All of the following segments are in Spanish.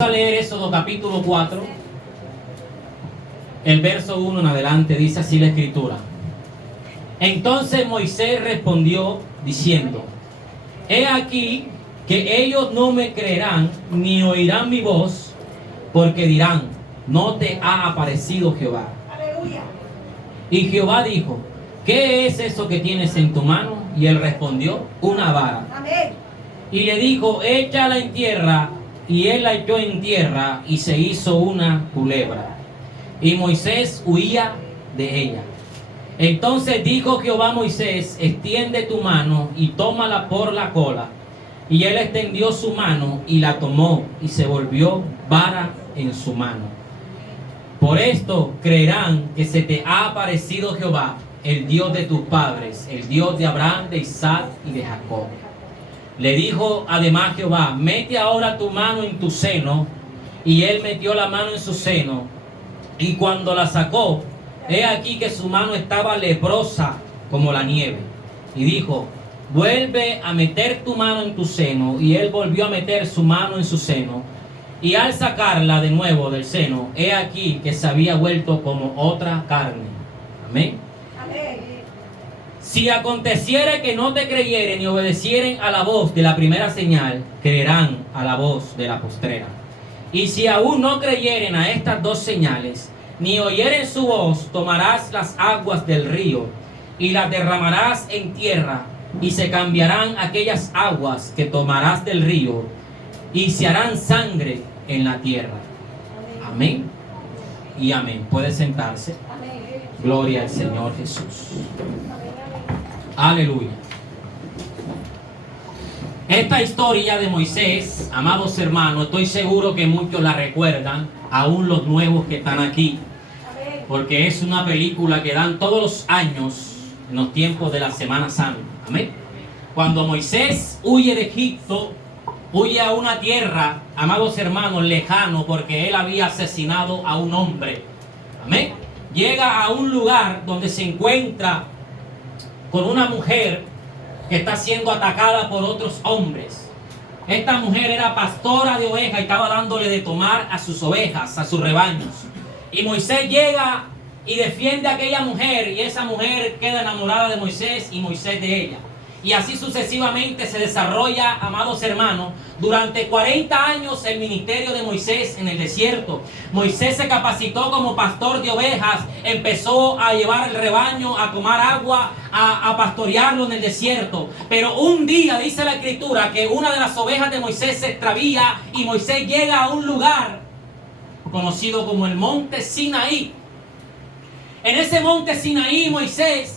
A leer Éxodo capítulo 4, el verso 1 en adelante, dice así la escritura. Entonces Moisés respondió diciendo: He aquí que ellos no me creerán ni oirán mi voz, porque dirán: no te ha aparecido Jehová. Aleluya. Y Jehová dijo: ¿qué es eso que tienes en tu mano? Y él respondió: una vara. Amén. Y le dijo: échala en tierra. Y él la echó en tierra y se hizo una culebra. Y Moisés huía de ella. Entonces dijo Jehová a Moisés: extiende tu mano y tómala por la cola. Y él extendió su mano y la tomó, y se volvió vara en su mano. Por esto creerán que se te ha aparecido Jehová, el Dios de tus padres, el Dios de Abraham, de Isaac y de Jacob. Le dijo además Jehová: mete ahora tu mano en tu seno. Y él metió la mano en su seno, y cuando la sacó, he aquí que su mano estaba leprosa como la nieve. Y dijo: vuelve a meter tu mano en tu seno. Y él volvió a meter su mano en su seno, y al sacarla de nuevo del seno, he aquí que se había vuelto como otra carne. Amén. Amén. Si aconteciere que no te creyeren ni obedecieren a la voz de la primera señal, creerán a la voz de la postrera. Y si aún no creyeren a estas dos señales, ni oyeren su voz, tomarás las aguas del río y las derramarás en tierra, y se cambiarán aquellas aguas que tomarás del río, y se harán sangre en la tierra. Amén y amén. Puede sentarse. Amén. Gloria al Señor Jesús. Aleluya. Esta historia de Moisés, amados hermanos, estoy seguro que muchos la recuerdan, aún los nuevos que están aquí, porque es una película que dan todos los años en los tiempos de la Semana Santa. Amén. Cuando Moisés huye de Egipto, huye a una tierra, amados hermanos, lejano, porque él había asesinado a un hombre. Amén. Llega a un lugar donde se encuentra con una mujer que está siendo atacada por otros hombres. Esta mujer era pastora de ovejas y estaba dándole de tomar a sus ovejas, a sus rebaños. Y Moisés llega y defiende a aquella mujer, y esa mujer queda enamorada de Moisés y Moisés de ella. Y así sucesivamente se desarrolla, amados hermanos, durante 40 años el ministerio de Moisés en el desierto. Moisés se capacitó como pastor de ovejas, empezó a llevar el rebaño, a tomar agua, a pastorearlo en el desierto. Pero un día dice la escritura que una de las ovejas de Moisés se extravía y Moisés llega a un lugar conocido como el monte Sinaí. En ese monte Sinaí Moisés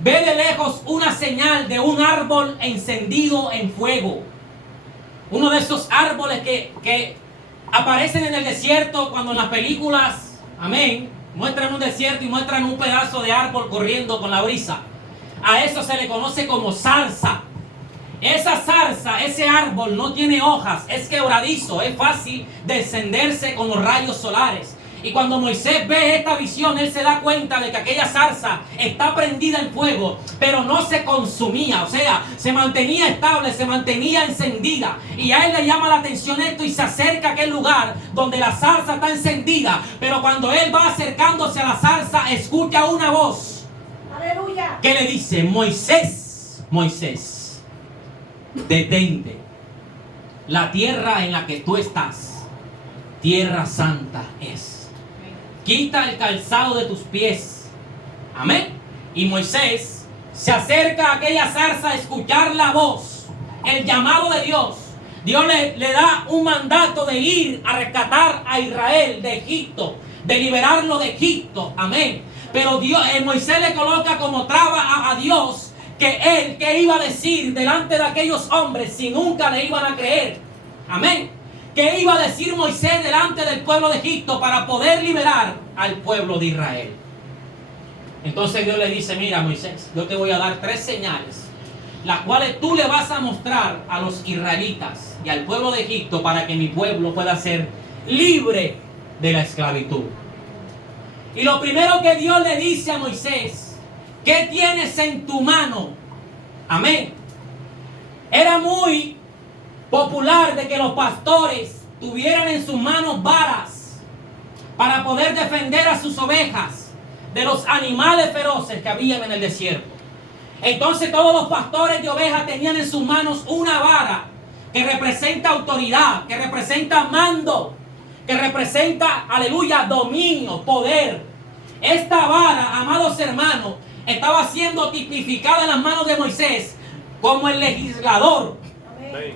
ve de lejos una señal de un árbol encendido en fuego. Uno de esos árboles que aparecen en el desierto cuando en las películas, amén, muestran un desierto y muestran un pedazo de árbol corriendo con la brisa. A eso se le conoce como zarza. Esa zarza, ese árbol no tiene hojas, es quebradizo, es fácil de encenderse con los rayos solares. Y cuando Moisés ve esta visión, él se da cuenta de que aquella zarza está prendida en fuego, pero no se consumía, o sea, se mantenía estable, se mantenía encendida. Y a él le llama la atención esto y se acerca a aquel lugar donde la zarza está encendida. Pero cuando él va acercándose a la zarza, escucha una voz. Aleluya. Que le dice: Moisés, Moisés, detente. La tierra en la que tú estás, tierra santa es. Quita el calzado de tus pies. Amén. Y Moisés se acerca a aquella zarza a escuchar la voz, el llamado de Dios. Dios le da un mandato de ir a rescatar a Israel de Egipto, de liberarlo de Egipto. Amén. Pero Moisés le coloca como traba a Dios que él, ¿qué iba a decir delante de aquellos hombres si nunca le iban a creer? Amén. ¿Qué iba a decir Moisés delante del pueblo de Egipto para poder liberar al pueblo de Israel? Entonces Dios le dice: mira, Moisés, yo te voy a dar 3 señales, las cuales tú le vas a mostrar a los israelitas y al pueblo de Egipto para que mi pueblo pueda ser libre de la esclavitud. Y lo primero que Dios le dice a Moisés: ¿qué tienes en tu mano? Amén. Era muy popular de que los pastores tuvieran en sus manos varas para poder defender a sus ovejas de los animales feroces que habían en el desierto. Entonces todos los pastores de ovejas tenían en sus manos una vara que representa autoridad, que representa mando, que representa, aleluya, dominio, poder. Esta vara, amados hermanos, estaba siendo tipificada en las manos de Moisés como el legislador. Amén.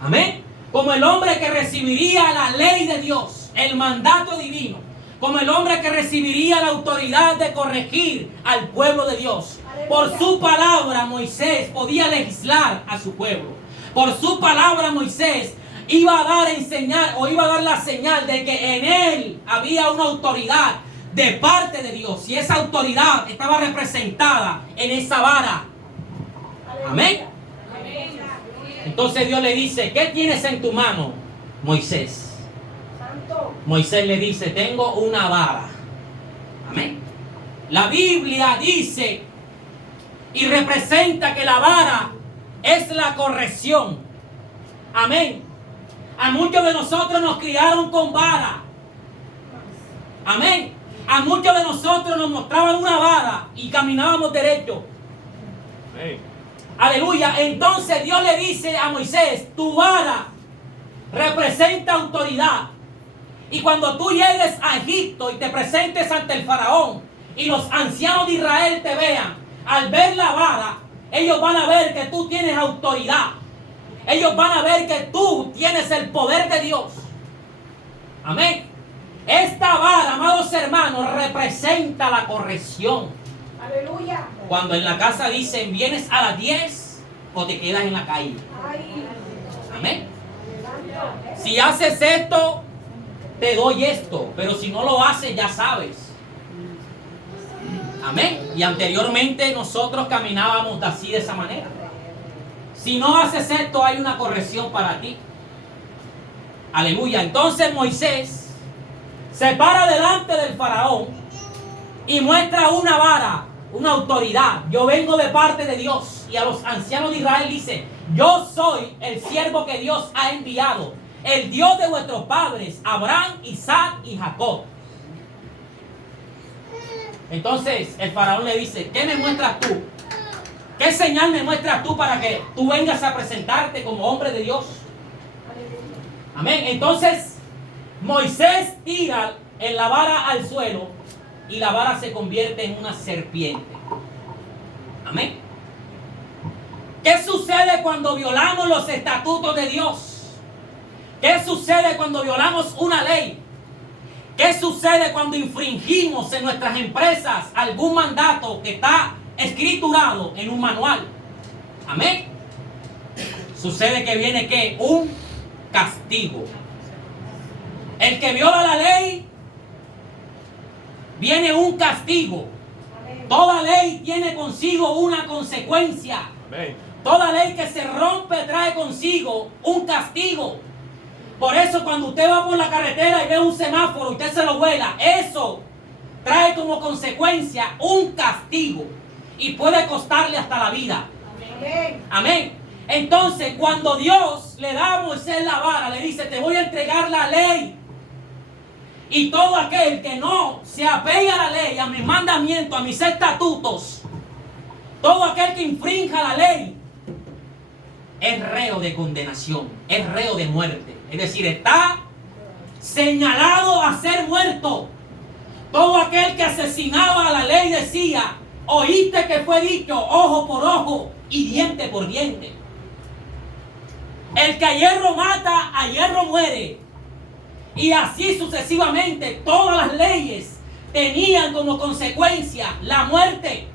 Amén. Como el hombre que recibiría la ley de Dios, el mandato divino. Como el hombre que recibiría la autoridad de corregir al pueblo de Dios. Por su palabra Moisés podía legislar a su pueblo. Por su palabra Moisés iba a dar a enseñar o iba a dar la señal de que en él había una autoridad de parte de Dios. Y esa autoridad estaba representada en esa vara. Amén. Entonces Dios le dice, ¿qué tienes en tu mano, Moisés? Santo. Moisés le dice, tengo una vara. Amén. La Biblia dice y representa que la vara es la corrección. Amén. A muchos de nosotros nos criaron con vara. Amén. A muchos de nosotros nos mostraban una vara y caminábamos derecho. Amén. Aleluya. Entonces Dios le dice a Moisés, tu vara representa autoridad. Y cuando tú llegues a Egipto y te presentes ante el faraón y los ancianos de Israel te vean, al ver la vara, ellos van a ver que tú tienes autoridad. Ellos van a ver que tú tienes el poder de Dios. Amén. Esta vara, amados hermanos, representa la corrección. Aleluya. Cuando en la casa dicen, vienes a las 10 o te quedas en la calle. Ay. Amén. Santo. Si haces esto, te doy esto. Pero si no lo haces, ya sabes. Amén. Y anteriormente nosotros caminábamos así, de esa manera. Si no haces esto, hay una corrección para ti. Aleluya. Entonces Moisés se para delante del faraón y muestra una vara, una autoridad. Yo vengo de parte de Dios. Y a los ancianos de Israel dice, yo soy el siervo que Dios ha enviado, el Dios de vuestros padres, Abraham, Isaac y Jacob. Entonces el faraón le dice, ¿qué me muestras tú? ¿Qué señal me muestras tú para que tú vengas a presentarte como hombre de Dios? Amén. Entonces Moisés tira en la vara al suelo y la vara se convierte en una serpiente. Amén. ¿Qué sucede cuando violamos los estatutos de Dios? ¿Qué sucede cuando violamos una ley? ¿Qué sucede cuando infringimos en nuestras empresas algún mandato que está escriturado en un manual? Amén. Sucede que viene ¿qué? Un castigo. El que viola la ley, viene un castigo. Toda ley tiene consigo una consecuencia. Amén. Toda ley que se rompe trae consigo un castigo. Por eso cuando usted va por la carretera y ve un semáforo y usted se lo vuela, eso trae como consecuencia un castigo y puede costarle hasta la vida. Amén. Amén. Entonces cuando Dios le da a Moisés la vara, le dice, te voy a entregar la ley. Y todo aquel que no se apega a la ley, a mis mandamientos, a mis estatutos, todo aquel que infrinja la ley, es reo de condenación, es reo de muerte. Es decir, está señalado a ser muerto. Todo aquel que asesinaba a la ley decía, oíste que fue dicho ojo por ojo y diente por diente. El que a hierro mata, a hierro muere. Y así sucesivamente, todas las leyes tenían como consecuencia la muerte.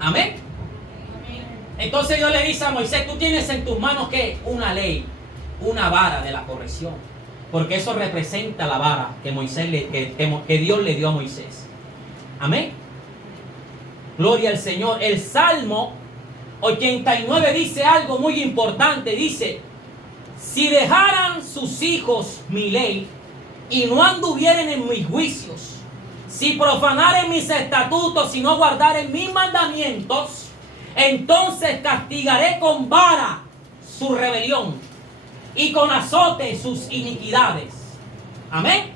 Amén. Entonces Dios le dice a Moisés, tú tienes en tus manos ¿qué? Una ley, una vara de la corrección. Porque eso representa la vara que Dios le dio a Moisés. Amén. Gloria al Señor. El Salmo 89 dice algo muy importante. Dice, si dejaran sus hijos mi ley y no anduvieren en mis juicios, si profanaren mis estatutos y no guardaren mis mandamientos, entonces castigaré con vara su rebelión y con azote sus iniquidades. Amén.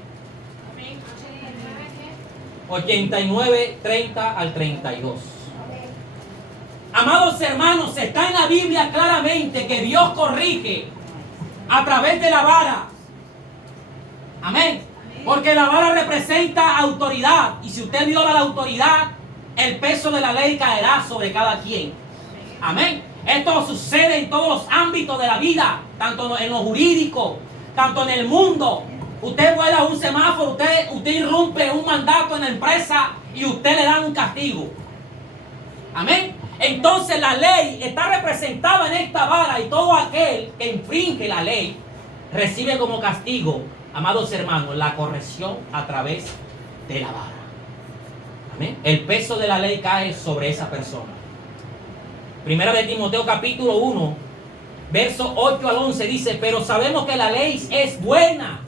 89, 30 al 32. Amados hermanos, está en la Biblia claramente que Dios corrige a través de la vara. Amén. Porque la vara representa autoridad. Y si usted viola la autoridad, el peso de la ley caerá sobre cada quien. Amén. Esto sucede en todos los ámbitos de la vida, tanto en lo jurídico, tanto en el mundo. Usted vuela un semáforo, usted irrumpe un mandato en la empresa y usted le da un castigo. Amén. Entonces la ley está representada en esta vara y todo aquel que infringe la ley recibe como castigo, amados hermanos, la corrección a través de la vara. Amén. El peso de la ley cae sobre esa persona. Primera de Timoteo capítulo 1, verso 8 al 11 dice: pero sabemos que la ley es buena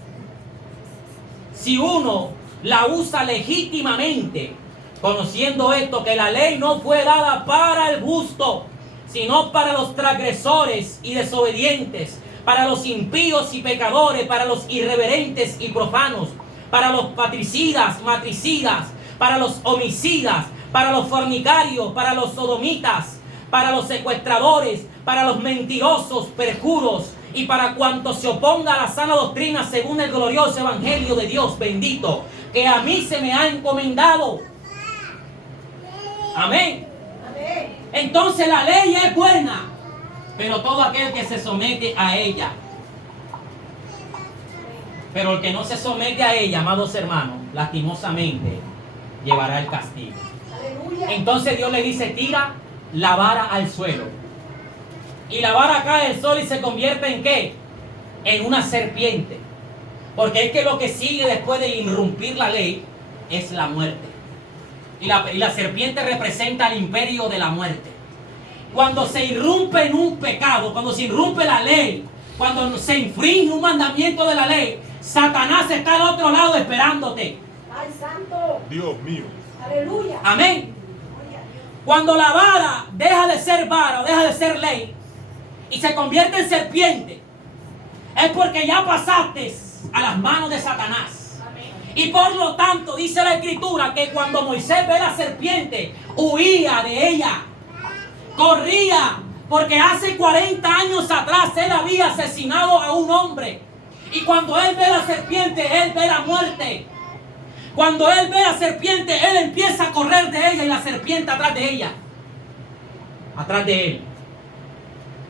si uno la usa legítimamente, conociendo esto, que la ley no fue dada para el justo, sino para los transgresores y desobedientes, para los impíos y pecadores, para los irreverentes y profanos, para los patricidas, matricidas, para los homicidas, para los fornicarios, para los sodomitas, para los secuestradores, para los mentirosos, perjuros, y para cuantos se oponga a la sana doctrina según el glorioso evangelio de Dios bendito, que a mí se me ha encomendado. Amén. Entonces la ley es buena, pero todo aquel que se somete a ella. Pero el que no se somete a ella, amados hermanos, lastimosamente llevará el castigo. Entonces Dios le dice: tira la vara al suelo. Y la vara cae del sol y se convierte ¿en qué? En una serpiente. Porque es que lo que sigue después de irrumpir la ley es la muerte. Y la serpiente representa el imperio de la muerte. Cuando se irrumpe en un pecado, cuando se irrumpe la ley, cuando se infringe un mandamiento de la ley, Satanás está al otro lado esperándote. ¡Ay, santo! Dios mío. ¡Aleluya! Amén. Cuando la vara deja de ser vara o deja de ser ley y se convierte en serpiente, es porque ya pasaste a las manos de Satanás. Amén. Y por lo tanto dice la Escritura que cuando Moisés ve la serpiente, huía de ella, corría, porque hace 40 años atrás él había asesinado a un hombre. Y cuando él ve la serpiente, él ve la muerte. Cuando él ve la serpiente, él empieza a correr de ella y la serpiente atrás de ella, atrás de él.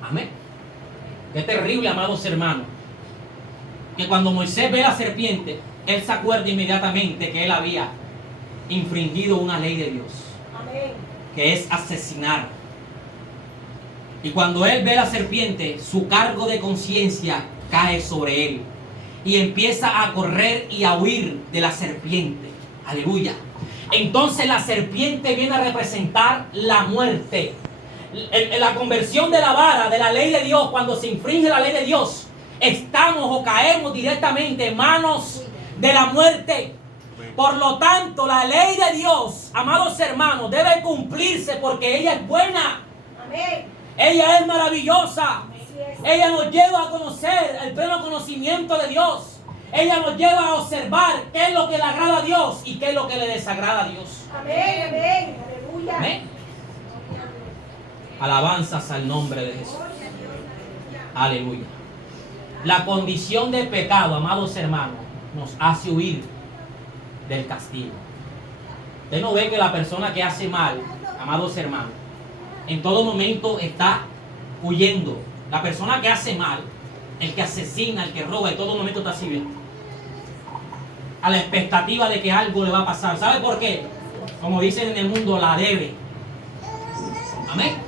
Amén. Qué terrible, amados hermanos, que cuando Moisés ve la serpiente, él se acuerda inmediatamente que él había infringido una ley de Dios. Amén. Que es asesinar. Y cuando él ve la serpiente, su cargo de conciencia cae sobre él y empieza a correr y a huir de la serpiente. Aleluya. Entonces la serpiente viene a representar la muerte. La conversión de la vara, de la ley de Dios, cuando se infringe la ley de Dios, estamos o caemos directamente en manos de la muerte. Por lo tanto, la ley de Dios, amados hermanos, debe cumplirse porque ella es buena. Amén. Ella es maravillosa. Ella nos lleva a conocer el pleno conocimiento de Dios. Ella nos lleva a observar qué es lo que le agrada a Dios y qué es lo que le desagrada a Dios. Amén, amén, aleluya. Amén. Alabanzas al nombre de Jesús. Aleluya. La condición de pecado, amados hermanos, nos hace huir del castigo. Usted no ve que la persona que hace mal, amados hermanos, en todo momento está huyendo. La persona que hace mal, el que asesina, el que roba, en todo momento está así bien, a la expectativa de que algo le va a pasar. ¿Sabe por qué? Como dicen en el mundo, la debe. Amén.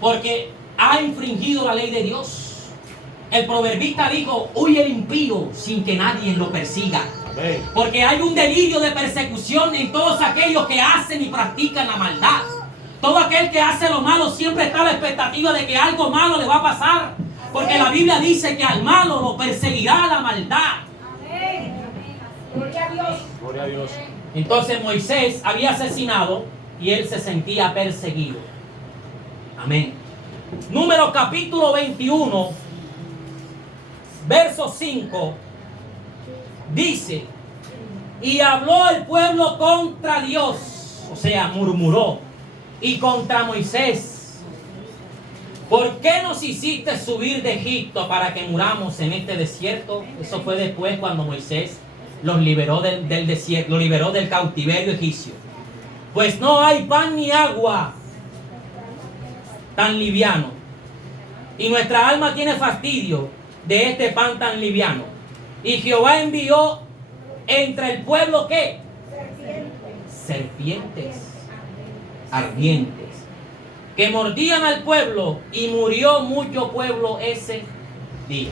Porque ha infringido la ley de Dios. El proverbista dijo: huye el impío sin que nadie lo persiga. Amén. Porque hay un delirio de persecución en todos aquellos que hacen y practican la maldad. Todo aquel que hace lo malo siempre está a la expectativa de que algo malo le va a pasar. Porque la Biblia dice que al malo lo perseguirá la maldad. Amén. Gloria a Dios. Gloria a Dios. Entonces Moisés había asesinado y él se sentía perseguido. Amén. Números capítulo 21, verso 5, dice, y habló el pueblo contra Dios, o sea, murmuró, y contra Moisés. ¿Por qué nos hiciste subir de Egipto para que muramos en este desierto? Eso fue después cuando Moisés los liberó del desierto, los liberó del cautiverio egipcio. Pues no hay pan ni agua tan liviano, y nuestra alma tiene fastidio de este pan tan liviano. Y Jehová envió entre el pueblo, ¿qué? Serpientes ardientes, que mordían al pueblo, y murió mucho pueblo ese día.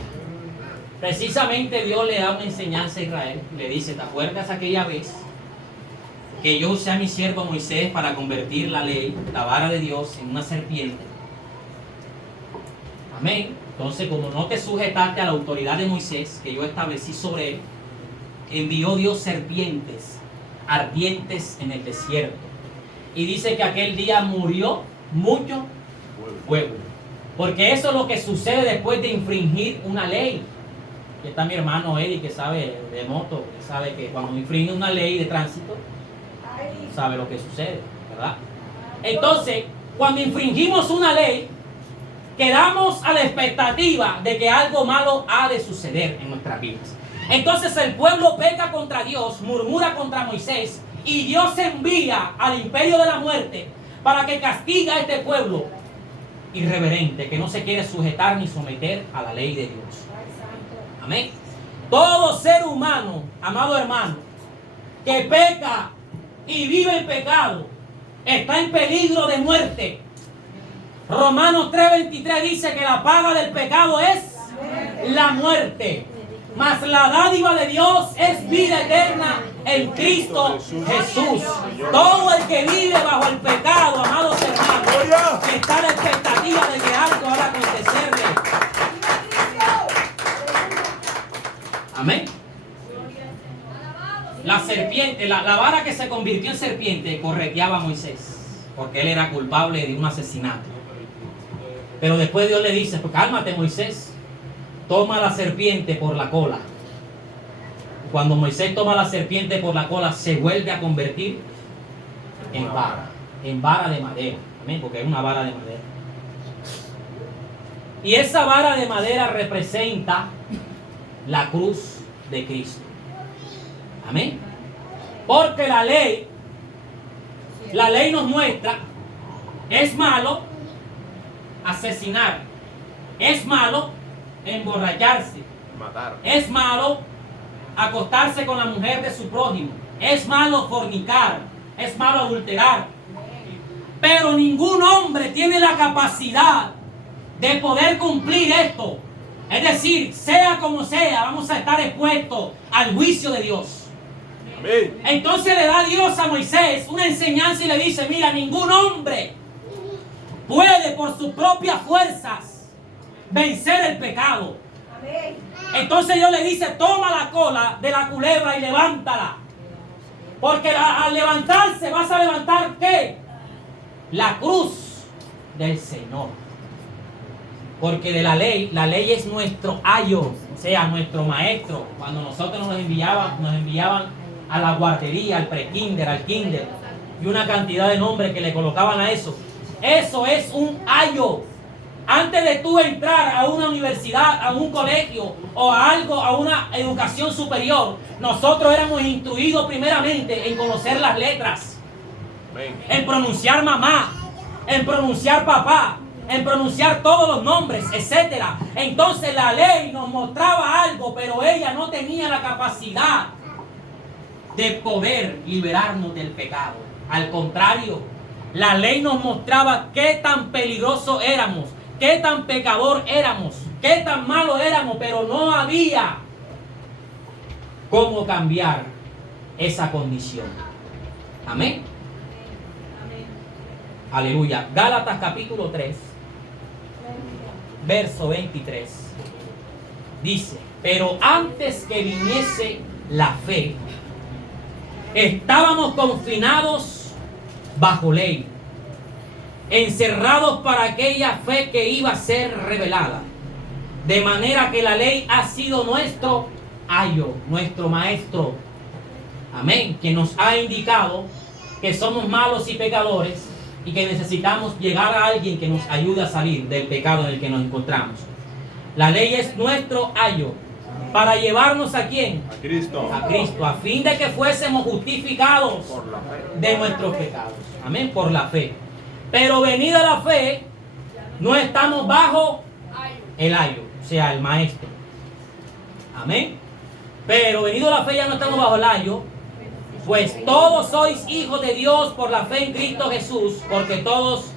Precisamente Dios le da una enseñanza a Israel. Le dice, ¿te acuerdas aquella vez que yo usé a mi siervo Moisés para convertir la ley, la vara de Dios, en una serpiente? Amén. Entonces, como no te sujetaste a la autoridad de Moisés que yo establecí sobre él, envió Dios serpientes ardientes en el desierto. Y dice que aquel día murió mucho pueblo. Porque eso es lo que sucede después de infringir una ley. Aquí está mi hermano Eddie, que sabe de moto, que sabe que cuando infringe una ley de tránsito, sabe lo que sucede, ¿verdad? Entonces, cuando infringimos una ley, quedamos a la expectativa de que algo malo ha de suceder en nuestras vidas. Entonces el pueblo peca contra Dios, murmura contra Moisés, y Dios envía al imperio de la muerte para que castigue a este pueblo irreverente que no se quiere sujetar ni someter a la ley de Dios. Amén. Todo ser humano, amado hermano, que peca y vive en pecado, está en peligro de muerte. Romanos 3:23 dice que la paga del pecado es la muerte, mas la dádiva de Dios es vida eterna en Cristo Jesús. Todo el que vive bajo el pecado, amados hermanos, que está a la expectativa de que algo va a acontecerle. Amén. La serpiente, la vara que se convirtió en serpiente, correteaba a Moisés, porque él era culpable de un asesinato. Pero después Dios le dice, pues cálmate, Moisés, toma la serpiente por la cola. Cuando Moisés toma la serpiente por la cola, se vuelve a convertir en vara de madera. Amén, porque es una vara de madera. Y esa vara de madera representa la cruz de Cristo. Amén. Porque la ley nos muestra, es malo asesinar, es malo emborracharse, matar, es malo acostarse con la mujer de su prójimo, es malo fornicar, es malo adulterar. Pero ningún hombre tiene la capacidad de poder cumplir esto. Es decir, sea como sea, vamos a estar expuestos al juicio de Dios. amén. Entonces le da Dios a Moisés una enseñanza y le dice, mira, ningún hombre puede por sus propias fuerzas vencer el pecado. Entonces Dios le dice, toma la cola de la culebra y levántala. Porque al levantarse vas a levantar ¿qué? La cruz del Señor. Porque de la ley es nuestro ayo, o sea, nuestro maestro. Cuando nosotros nos enviaban a la guardería, al prekinder, al kinder, y una cantidad de nombres que le colocaban a eso. Eso es un ayo. Antes de tú entrar a una universidad, a un colegio o a algo, a una educación superior, nosotros éramos instruidos primeramente en conocer las letras, en pronunciar mamá, en pronunciar papá, en pronunciar todos los nombres, etcétera. Entonces la ley nos mostraba algo, pero ella no tenía la capacidad de poder liberarnos del pecado. Al contrario, la ley nos mostraba qué tan peligrosos éramos, qué tan pecador éramos, qué tan malo éramos, pero no había cómo cambiar esa condición. Amén. Aleluya. Gálatas capítulo 3, verso 23. Dice, pero antes que viniese la fe, estábamos confinados bajo ley, encerrados para aquella fe que iba a ser revelada. De manera que la ley ha sido nuestro ayo, nuestro maestro. Amén. Que nos ha indicado que somos malos y pecadores y que necesitamos llegar a alguien que nos ayude a salir del pecado en el que nos encontramos. La ley es nuestro ayo. ¿Para llevarnos a quién? A Cristo. A Cristo, a fin de que fuésemos justificados Por la fe. de nuestros pecados. Amén, por la fe. Pero venida la fe, no estamos bajo el ayo, o sea, el maestro. Amén. Pero venido la fe ya no estamos bajo el ayo, pues todos sois hijos de Dios por la fe en Cristo Jesús, porque todos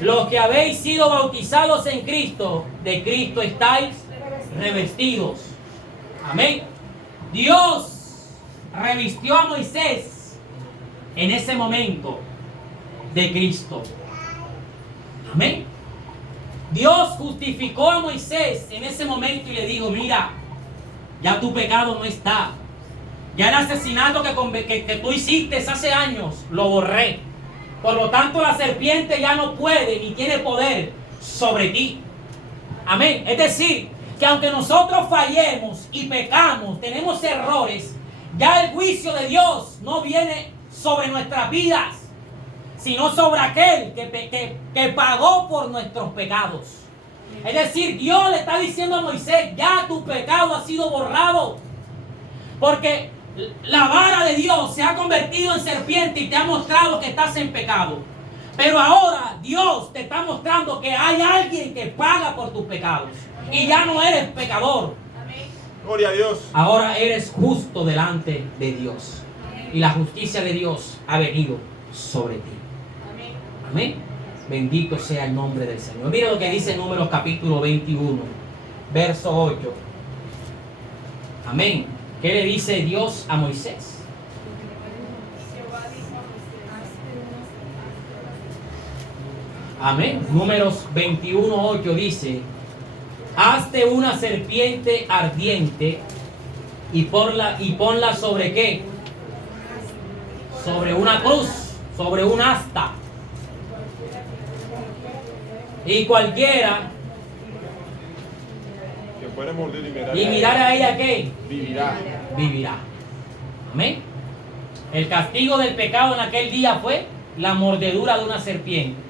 los que habéis sido bautizados en Cristo, de Cristo estáis revestidos. Amén. Dios revistió a Moisés en ese momento de Cristo. Amén. Dios justificó a Moisés en ese momento y le dijo: mira, ya tu pecado no está. Ya el asesinato que tú hiciste hace años lo borré. Por lo tanto, la serpiente ya no puede ni tiene poder sobre ti. Amén. Es decir, que aunque nosotros fallemos y pecamos, tenemos errores, ya el juicio de Dios no viene sobre nuestras vidas, sino sobre aquel que pagó por nuestros pecados. Es decir, Dios le está diciendo a Moisés: ya tu pecado ha sido borrado, porque la vara de Dios se ha convertido en serpiente y te ha mostrado que estás en pecado. Pero ahora Dios te está mostrando que hay alguien que paga por tus pecados. Y ya no eres pecador. Gloria a Dios. Ahora eres justo delante de Dios. Y la justicia de Dios ha venido sobre ti. Amén. Bendito sea el nombre del Señor. Mira lo que dice Números capítulo 21, verso 8. Amén. ¿Qué le dice Dios a Moisés? Amén. Números 21, 8 dice: hazte una serpiente ardiente y ponla sobre ¿qué? Sobre una cruz, sobre un asta. Y cualquiera Que fuere mordido y mirar a ella ¿qué? vivirá. Vivirá. Amén. El castigo del pecado en aquel día fue la mordedura de una serpiente.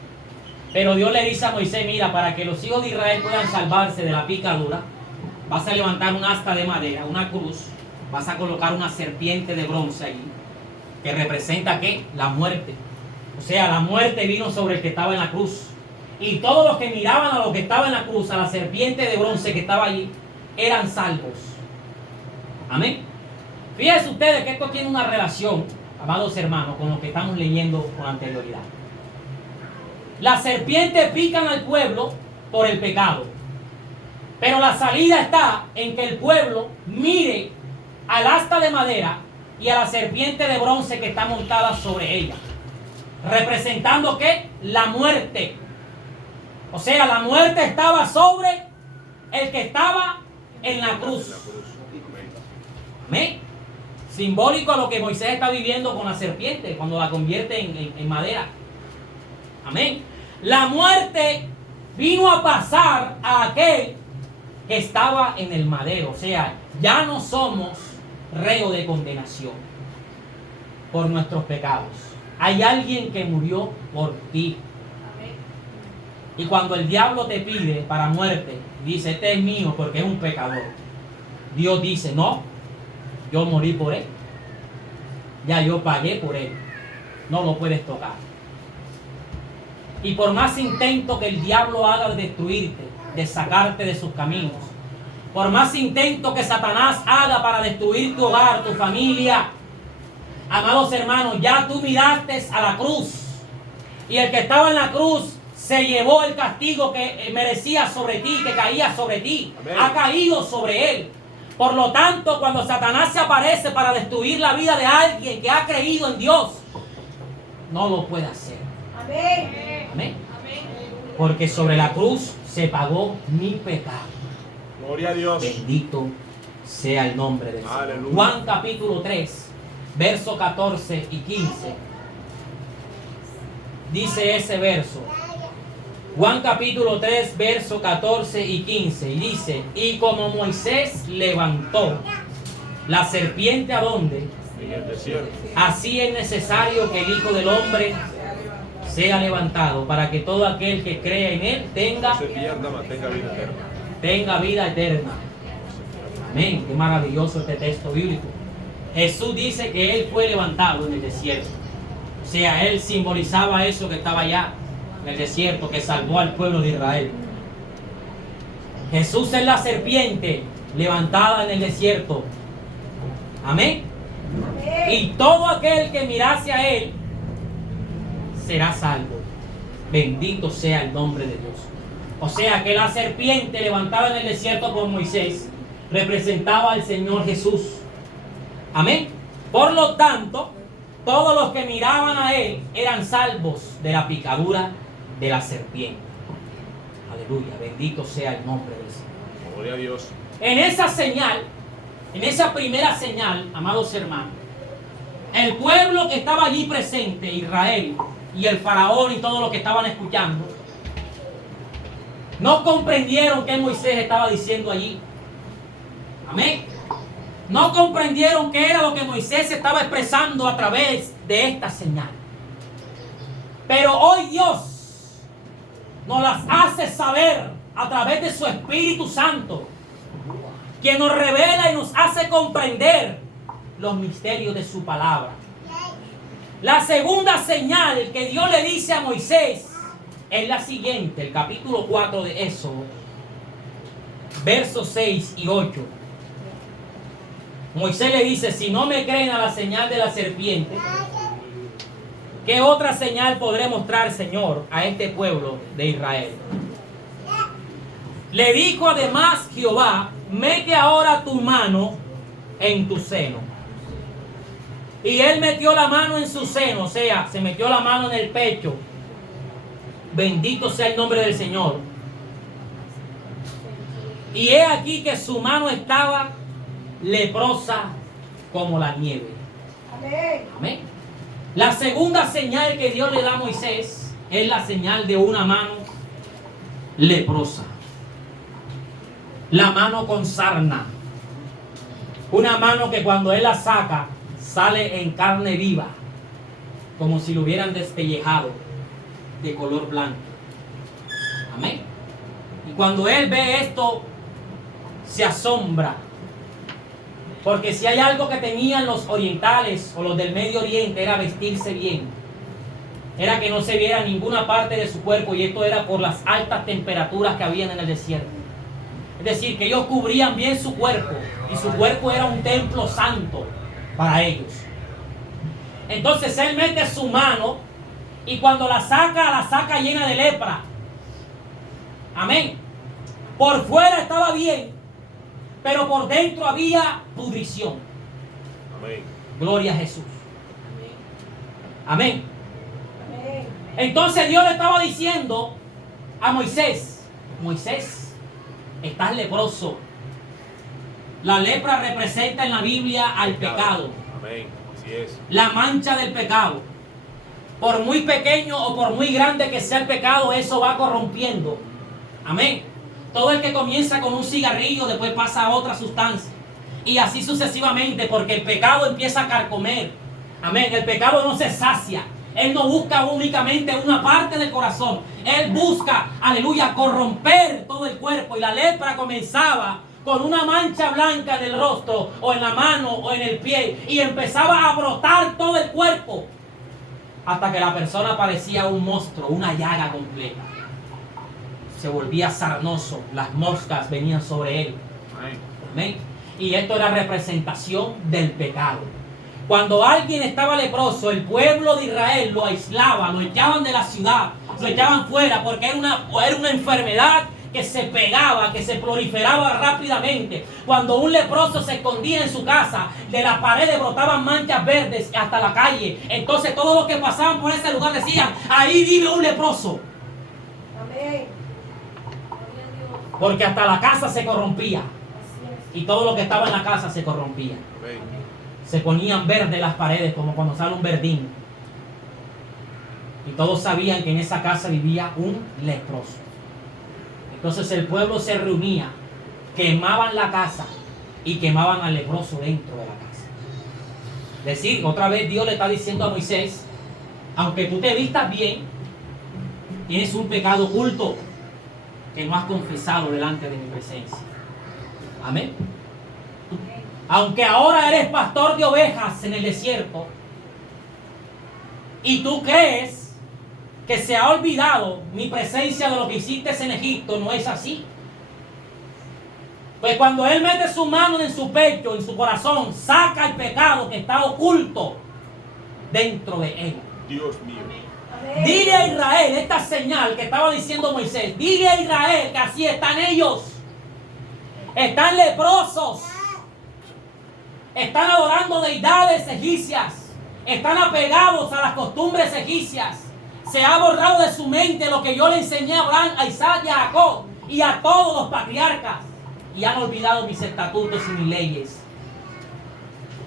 Pero Dios le dice a Moisés: mira, para que los hijos de Israel puedan salvarse de la picadura, vas a levantar un asta de madera, una cruz, vas a colocar una serpiente de bronce allí, que representa ¿qué? La muerte. O sea, la muerte vino sobre el que estaba en la cruz. Y todos los que miraban a lo que estaba en la cruz, a la serpiente de bronce que estaba allí, eran salvos. Amén. Fíjense ustedes que esto tiene una relación, amados hermanos, con lo que estamos leyendo con anterioridad. Las serpientes pican al pueblo por el pecado. Pero la salida está en que el pueblo mire al asta de madera y a la serpiente de bronce que está montada sobre ella. Representando ¿qué? La muerte. O sea, la muerte estaba sobre el que estaba en la cruz. Amén. Simbólico a lo que Moisés está viviendo con la serpiente cuando la convierte en madera. Amén. La muerte vino a pasar a aquel que estaba en el madero. O sea, ya no somos reo de condenación por nuestros pecados. Hay alguien que murió por ti. Y cuando el diablo te pide para muerte, dice: este es mío porque es un pecador. Dios dice: no, yo morí por él. Ya yo pagué por él. No lo puedes tocar. Y por más intento que el diablo haga de destruirte, de sacarte de sus caminos, por más intento que Satanás haga para destruir tu hogar, tu familia, amados hermanos, ya tú miraste a la cruz. Y el que estaba en la cruz se llevó el castigo que merecía sobre ti, que caía sobre ti. Amén. Ha caído sobre él. Por lo tanto, cuando Satanás se aparece para destruir la vida de alguien que ha creído en Dios, no lo puede hacer. Amén. Amén. Porque sobre la cruz se pagó mi pecado. Gloria a Dios. Bendito sea el nombre del Señor. Aleluya. Juan capítulo 3, verso 14 y 15. Dice ese verso: Juan capítulo 3, verso 14 y 15. Y dice, y como Moisés levantó la serpiente a donde, En el desierto. así es necesario que el Hijo del Hombre sea levantado, para que todo aquel que crea en él No se pierda, mas tenga vida eterna. tenga vida eterna. Amén. Qué maravilloso este texto bíblico. Jesús dice que él fue levantado en el desierto. O sea, él simbolizaba eso que estaba allá en el desierto, que salvó al pueblo de Israel. Jesús es la serpiente levantada en el desierto. Amén. Y todo aquel que mirase a él será salvo. Bendito sea el nombre de Dios. O sea que la serpiente levantada en el desierto por Moisés representaba al Señor Jesús. Amén. Por lo tanto, todos los que miraban a él eran salvos de la picadura de la serpiente. Aleluya. Bendito sea el nombre del Señor. Gloria a Dios. En esa señal, en esa primera señal, amados hermanos, el pueblo que estaba allí presente, Israel, y el faraón y todos los que estaban escuchando, no comprendieron qué Moisés estaba diciendo allí. Amén. No comprendieron qué era lo que Moisés estaba expresando a través de esta señal. Pero hoy Dios nos las hace saber a través de su Espíritu Santo, quien nos revela y nos hace comprender los misterios de su palabra. La segunda señal que Dios le dice a Moisés es la siguiente, el capítulo 4 de Éxodo, versos 6 y 8. Moisés le dice, si no me creen a la señal de la serpiente, ¿qué otra señal podré mostrar, Señor, a este pueblo de Israel? Le dijo además Jehová, mete ahora tu mano en tu seno. Y él metió la mano en su seno, o sea, se metió la mano en el pecho. Bendito sea el nombre del Señor. Y he aquí que su mano estaba leprosa como la nieve. Amén. Amén. La segunda señal que Dios le da a Moisés es la señal de una mano leprosa. La mano con sarna. Una mano que cuando él la saca, sale en carne viva, como si lo hubieran despellejado, de color blanco. Amén. Y cuando él ve esto, se asombra. Porque si hay algo que tenían los orientales o los del Medio Oriente, era vestirse bien. Era que no se viera ninguna parte de su cuerpo, y esto era por las altas temperaturas que habían en el desierto. Es decir, que ellos cubrían bien su cuerpo, y su cuerpo era un templo santo para ellos. Entonces él mete su mano, y cuando la saca llena de lepra. Amén. Por fuera estaba bien, pero por dentro había pudrición. Amén. Gloria a Jesús. Amén. Amén. Entonces Dios le estaba diciendo a Moisés, Moisés, estás leproso. La lepra representa en la Biblia al pecado. Amén. Así es. La mancha del pecado. Por muy pequeño o por muy grande que sea el pecado, eso va corrompiendo. Amén. Todo el que comienza con un cigarrillo después pasa a otra sustancia. Y así sucesivamente, porque el pecado empieza a carcomer. Amén. El pecado no se sacia. Él no busca únicamente una parte del corazón. Él busca, aleluya, corromper todo el cuerpo. Y la lepra comenzaba con una mancha blanca en el rostro, o en la mano, o en el pie. Y empezaba a brotar todo el cuerpo. Hasta que la persona parecía un monstruo, una llaga completa. Se volvía sarnoso, las moscas venían sobre él. Amén. Amén. Y esto era representación del pecado. Cuando alguien estaba leproso, el pueblo de Israel lo aislaba, lo echaban de la ciudad, lo echaban fuera, porque era una enfermedad que se pegaba, que se proliferaba rápidamente. Cuando un leproso se escondía en su casa, de las paredes brotaban manchas verdes hasta la calle. Entonces todos los que pasaban por ese lugar decían, ahí vive un leproso. Amén. Porque hasta la casa se corrompía. Así es. Y todo lo que estaba en la casa se corrompía. Amén. Se ponían verdes las paredes, como cuando sale un verdín. Y todos sabían que en esa casa vivía un leproso. Entonces el pueblo se reunía, quemaban la casa y quemaban al leproso dentro de la casa. Es decir, otra vez Dios le está diciendo a Moisés, aunque tú te vistas bien, tienes un pecado oculto que no has confesado delante de mi presencia. Amén. Aunque ahora eres pastor de ovejas en el desierto y tú crees que se ha olvidado mi presencia de lo que hiciste en Egipto, no es así. Pues cuando Él mete su mano en su pecho, en su corazón, saca el pecado que está oculto dentro de Él. Dios mío. Amén. Dile a Israel esta señal que estaba diciendo Moisés. Dile a Israel que así están ellos. Están leprosos. Están adorando deidades egipcias. Están apegados a las costumbres egipcias. Se ha borrado de su mente lo que yo le enseñé a Abraham, a Isaac y a Jacob y a todos los patriarcas. Y han olvidado mis estatutos y mis leyes.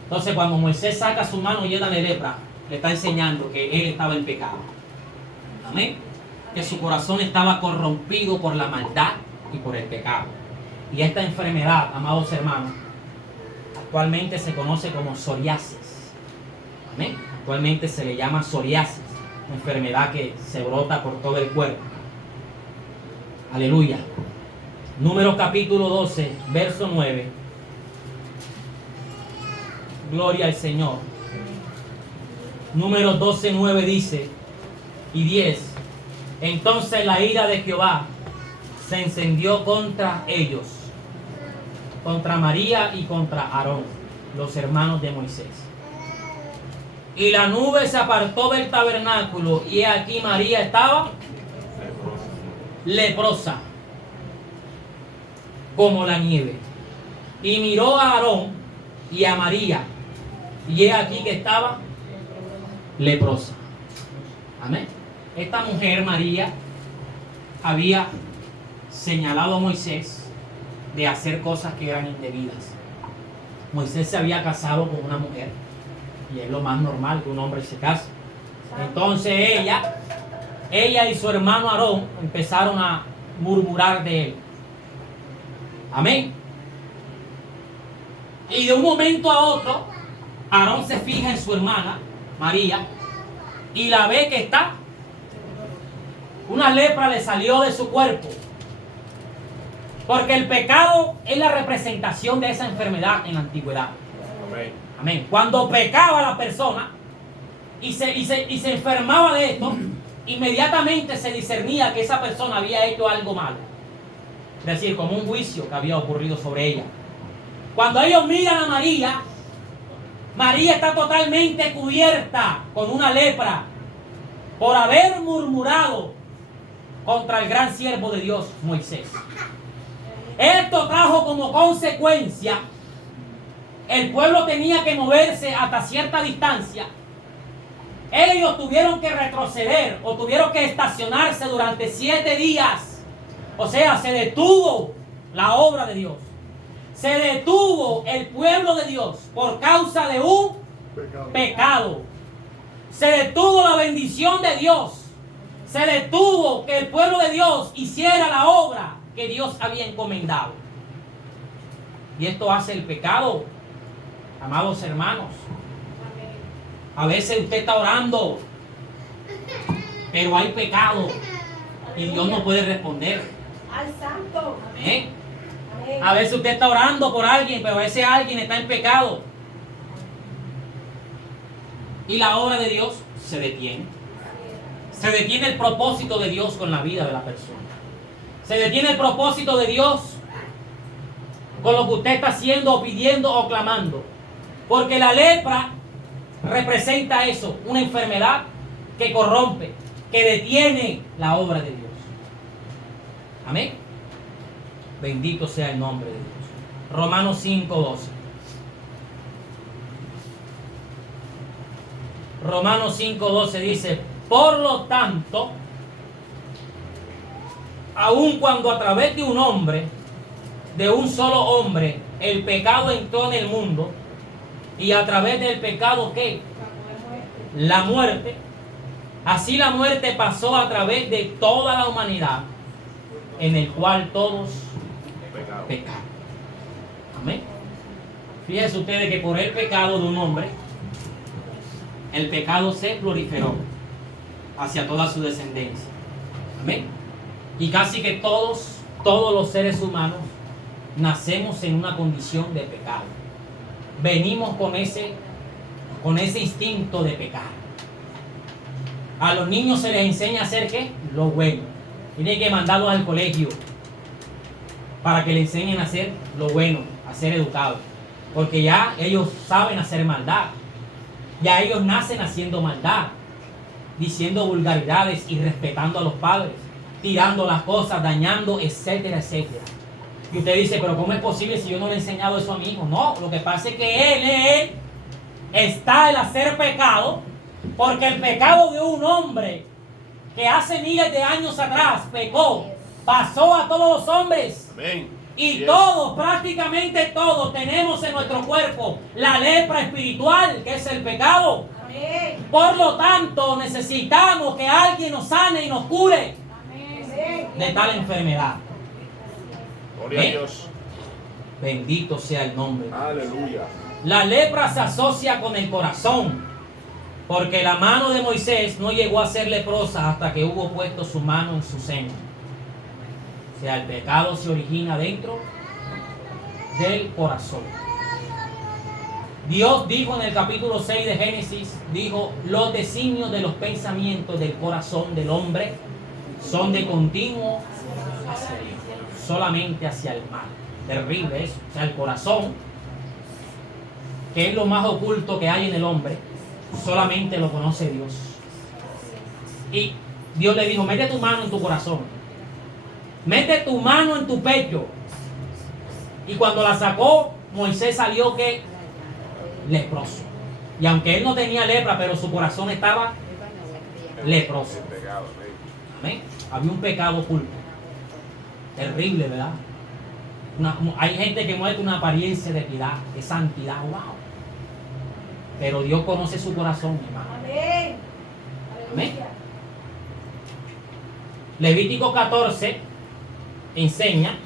Entonces cuando Moisés saca su mano llena de lepra, le está enseñando que él estaba en pecado. Amén. Que su corazón estaba corrompido por la maldad y por el pecado. Y esta enfermedad, amados hermanos, actualmente se conoce como psoriasis. Amén. Actualmente se le llama psoriasis, una enfermedad que se brota por todo el cuerpo. Aleluya. Números capítulo 12, verso 9. Gloria al Señor. Números 12, 9 dice, y 10. Entonces la ira de Jehová se encendió contra ellos, contra María y contra Aarón, los hermanos de Moisés. Y la nube se apartó del tabernáculo, y he aquí María estaba leprosa, como la nieve. Y miró a Aarón y a María, y he aquí que estaba leprosa. Amén. Esta mujer, María, había señalado a Moisés de hacer cosas que eran indebidas. Moisés se había casado con una mujer, y es lo más normal que un hombre se case. Entonces ella y su hermano Aarón empezaron a murmurar de él. Amén. Y de un momento a otro, Aarón se fija en su hermana, María, y la ve que está. Una lepra le salió de su cuerpo. Porque el pecado es la representación de esa enfermedad en la antigüedad. Amén. Amén. Cuando pecaba la persona y se enfermaba de esto, inmediatamente se discernía que esa persona había hecho algo malo. Es decir, como un juicio que había ocurrido sobre ella. Cuando ellos miran a María, María está totalmente cubierta con una lepra por haber murmurado contra el gran siervo de Dios, Moisés. Esto trajo como consecuencia, el pueblo tenía que moverse hasta cierta distancia. Ellos tuvieron que retroceder o tuvieron que estacionarse durante 7 días. O sea, se detuvo la obra de Dios. Se detuvo el pueblo de Dios por causa de un pecado. Se detuvo la bendición de Dios. Se detuvo que el pueblo de Dios hiciera la obra que Dios había encomendado. Y esto hace el pecado, amados hermanos. A veces usted está orando, pero hay pecado y Dios no puede responder. Al santo. ¿Eh? Amén. A veces usted está orando por alguien, pero ese alguien está en pecado. Y la obra de Dios se detiene. Se detiene el propósito de Dios con la vida de la persona. Se detiene el propósito de Dios con lo que usted está haciendo o pidiendo o clamando. Porque la lepra representa eso, una enfermedad que corrompe, que detiene la obra de Dios. Amén. Bendito sea el nombre de Dios. Romanos 5:12. Romanos 5:12 dice: por lo tanto, aun cuando a través de un hombre, de un solo hombre, el pecado entró en el mundo, y a través del pecado, ¿qué? La muerte. Así la muerte pasó a través de toda la humanidad, en el cual todos Pecado. pecaron. Amén. Fíjense ustedes que por el pecado de un hombre, el pecado se proliferó hacia toda su descendencia. Amén. Y casi que todos los seres humanos nacemos en una condición de pecado. Venimos con ese instinto de pecar. A los niños se les enseña a hacer ¿qué? Lo bueno. Tienen que mandarlos al colegio para que le enseñen a hacer lo bueno, a ser educados. Porque ya ellos saben hacer maldad. Ya ellos nacen haciendo maldad, diciendo vulgaridades y respetando a los padres, tirando las cosas, dañando, etcétera, etcétera. Y usted dice, pero ¿cómo es posible si yo no le he enseñado eso a mi hijo? No, lo que pasa es que él está el hacer pecado, porque el pecado de un hombre que hace miles de años atrás pecó, pasó a todos los hombres. Amén. Y Así es. todos, prácticamente todos, tenemos en nuestro cuerpo la lepra espiritual, que es el pecado. Amén. Por lo tanto, necesitamos que alguien nos sane y nos cure Amén. de tal enfermedad. Gloria a Dios. Bendito sea el nombre. Aleluya. La lepra se asocia con el corazón, porque la mano de Moisés no llegó a ser leprosa hasta que hubo puesto su mano en su seno. O sea, el pecado se origina dentro del corazón. Dios dijo en el capítulo 6 de Génesis, dijo, los designios de los pensamientos del corazón del hombre son de continuo hacia Dios, solamente hacia el mal. Terrible eso. O sea, el corazón, que es lo más oculto que hay en el hombre, solamente lo conoce Dios. Y Dios le dijo, mete tu mano en tu corazón. Mete tu mano en tu pecho. Y cuando la sacó, Moisés salió que leproso. Y aunque él no tenía lepra, pero su corazón estaba leproso. El pecado. Amén. Amén. Había un pecado oculto. Terrible, ¿verdad? Hay gente que muestra una apariencia de piedad, de santidad. ¡Wow! Pero Dios conoce su corazón, mi hermano. Amén. Amén. Aleluya. Levítico 14 enseña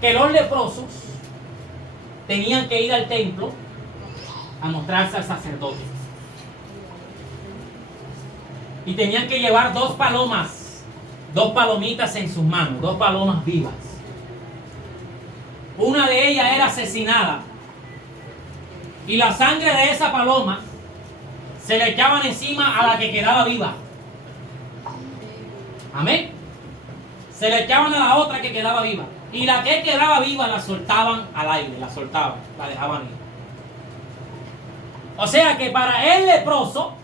que los leprosos tenían que ir al templo a mostrarse al sacerdote. Y tenían que llevar 2 palomas, 2 palomitas en sus manos, 2 palomas vivas. Una de ellas era asesinada. Y la sangre de esa paloma se le echaban encima a la que quedaba viva. Amén. Se le echaban a la otra que quedaba viva. Y la que quedaba viva la soltaban al aire, la soltaban, la dejaban ir. O sea que para el leproso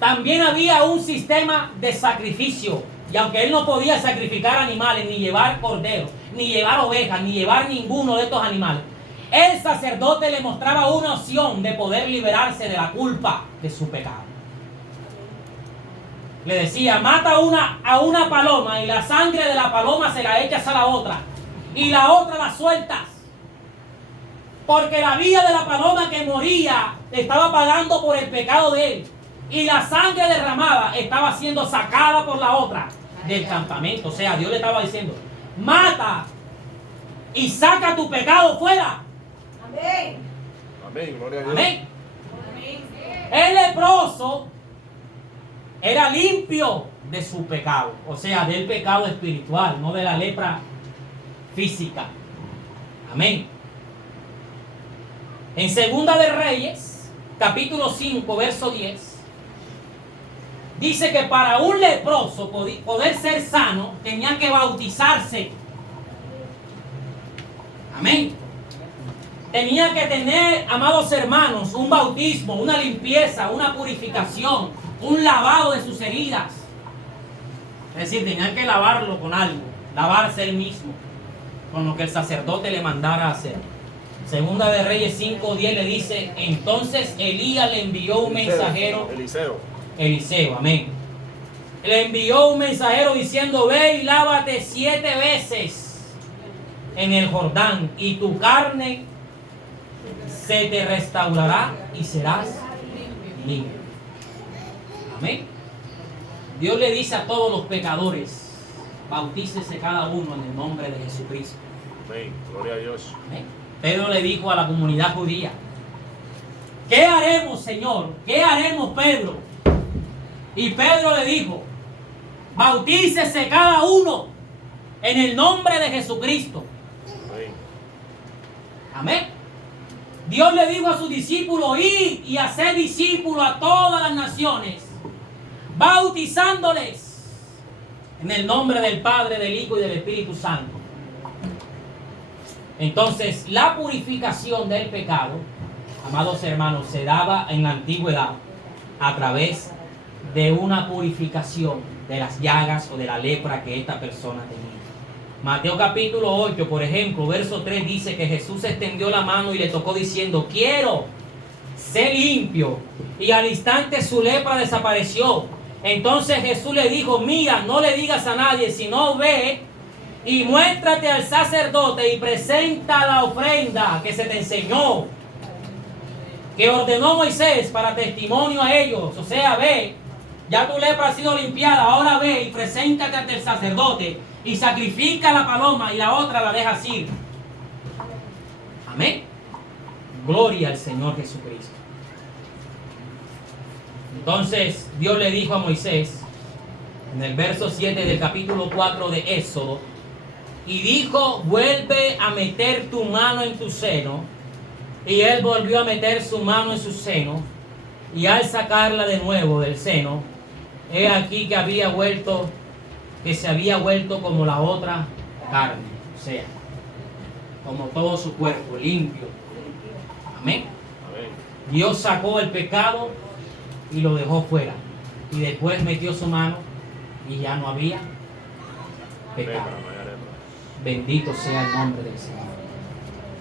también había un sistema de sacrificio. Y aunque él no podía sacrificar animales, ni llevar corderos, ni llevar ovejas, ni llevar ninguno de estos animales, el sacerdote le mostraba una opción de poder liberarse de la culpa de su pecado. Le decía, mata a una paloma y la sangre de la paloma se la echas a la otra. Y la otra la sueltas. Porque la vida de la paloma que moría estaba pagando por el pecado de él. Y la sangre derramada estaba siendo sacada por la otra del campamento. O sea, Dios le estaba diciendo, mata y saca tu pecado fuera. Amén. Amén. Gloria a Dios. Amén. Amén. El leproso era limpio de su pecado, o sea, del pecado espiritual, no de la lepra física. Amén. En Segunda de Reyes, capítulo 5, verso 10, dice que para un leproso poder ser sano, tenía que bautizarse. Amén. Tenía que tener, amados hermanos, un bautismo, una limpieza, una purificación, un lavado de sus heridas. Es decir, tenían que lavarlo con algo, lavarse él mismo, con lo que el sacerdote le mandara a hacer. Segunda de Reyes 5:10 le dice, entonces Elías le envió un mensajero. Eliseo, amén. Le envió un mensajero diciendo, ve y lávate 7 veces en el Jordán y tu carne se te restaurará y serás limpio. Amén. Dios le dice a todos los pecadores, bautícese cada uno en el nombre de Jesucristo. Amén. Gloria a Dios. Amén. Pedro le dijo a la comunidad judía, ¿qué haremos, Señor? ¿Qué haremos, Pedro? Y Pedro le dijo, bautícese cada uno en el nombre de Jesucristo. Amén. Amén. Dios le dijo a sus discípulos, id y hacer discípulos a todas las naciones, bautizándoles en el nombre del Padre, del Hijo y del Espíritu Santo. Entonces, la purificación del pecado, amados hermanos, se daba en la antigüedad a través de una purificación de las llagas o de la lepra que esta persona tenía. Mateo capítulo 8, por ejemplo, verso 3 dice que Jesús extendió la mano y le tocó diciendo, quiero ser limpio. Y al instante su lepra desapareció. Entonces Jesús le dijo, mira, no le digas a nadie, sino ve y muéstrate al sacerdote y presenta la ofrenda que se te enseñó, que ordenó Moisés para testimonio a ellos. O sea, ve, ya tu lepra ha sido limpiada, ahora ve y preséntate ante el sacerdote y sacrifica la paloma y la otra la dejas ir. Amén. Gloria al Señor Jesucristo. Entonces Dios le dijo a Moisés en el verso 7 del capítulo 4 de Éxodo, y dijo, vuelve a meter tu mano en tu seno. Y él volvió a meter su mano en su seno, y al sacarla de nuevo del seno, he aquí que se había vuelto como la otra carne, o sea, como todo su cuerpo, limpio. Amén. Amén. Dios sacó el pecado y lo dejó fuera, y después metió su mano y ya no había pecado. Lepra, no hay lepra. Bendito sea el nombre del Señor.